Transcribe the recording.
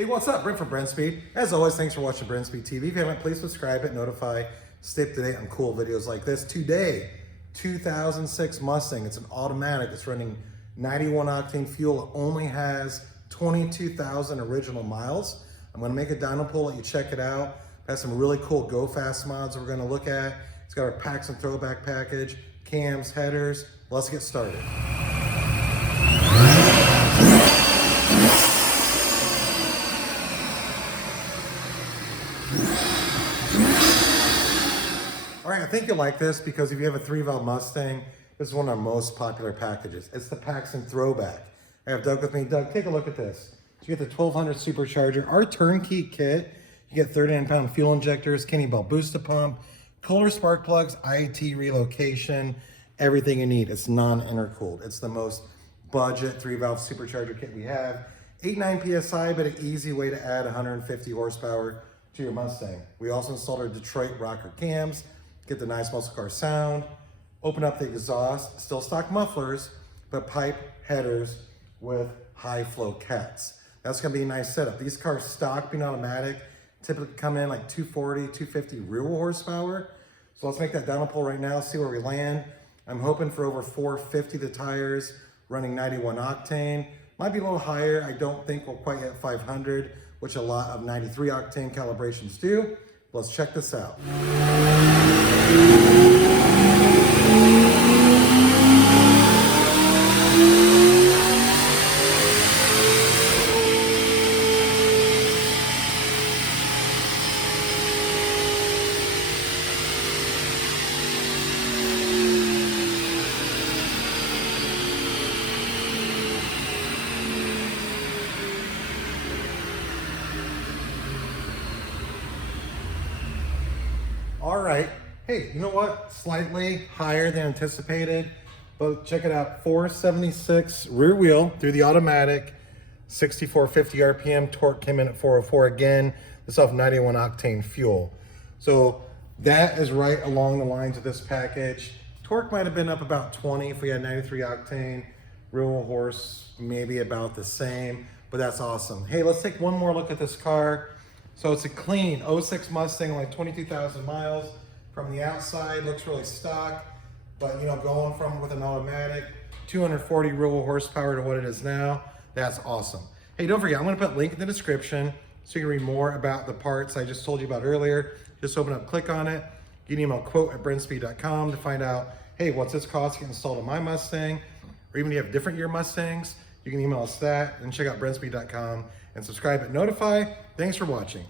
Hey, what's up? Brent from Brenspeed. As always, thanks for watching Brenspeed TV. If you haven't, please subscribe and notify. Stay up to date on cool videos like this. Today, 2006 Mustang. It's an automatic. It's running 91 octane fuel. It only has 22,000 original miles. I'm going to make a dyno pull, let you check it out. It has some really cool go fast mods we're going to look at. It's got our Paxton Throwback package, CAMS, headers. Let's get started. All right, I think you'll like this because if you have a 3-valve Mustang, this is one of our most popular packages. It's the Paxton Throwback. I have Doug with me. Doug, take a look at this. So you get the 1200 Supercharger, our turnkey kit. You get 39-pound fuel injectors, Kenny Bell booster pump, Kohler spark plugs, IAT relocation, everything you need. It's non-intercooled. It's the most budget 3-valve supercharger kit we have. 89 PSI, but an easy way to add 150 horsepower to your Mustang. We also installed our Detroit rocker cams, get the nice muscle car sound, open up the exhaust, still stock mufflers, but pipe headers with high flow cats. That's gonna be a nice setup. These cars stock being automatic, typically come in like 240, 250 rear wheel horsepower. So let's make that dyno pull right now, see where we land. I'm hoping for over 450 the tires, running 91 octane. Might be a little higher. I don't think we'll quite hit 500, which a lot of 93 octane calibrations do. Let's check this out. All right, hey, you know what? Slightly higher than anticipated, but check it out. 476 rear wheel through the automatic, 6450 RPM, torque came in at 404 again. This off 91 octane fuel. So that is right along the lines of this package. Torque might have been up about 20 if we had 93 octane. Rear wheel horse, maybe about the same, but that's awesome. Hey, let's take one more look at this car. So it's a clean 06 Mustang, like 22,000 miles. From the outside, looks really stock, but you know, going from with an automatic, 240 rear wheel horsepower to what it is now, that's awesome. Hey, don't forget, I'm gonna put a link in the description so you can read more about the parts I just told you about earlier. Just open up, click on it. You can email quote@brenspeed.com to find out, hey, what's this cost to get installed on my Mustang? Or even if you have different year Mustangs, you can email us that and check out brenspeed.com and subscribe and notify. Thanks for watching.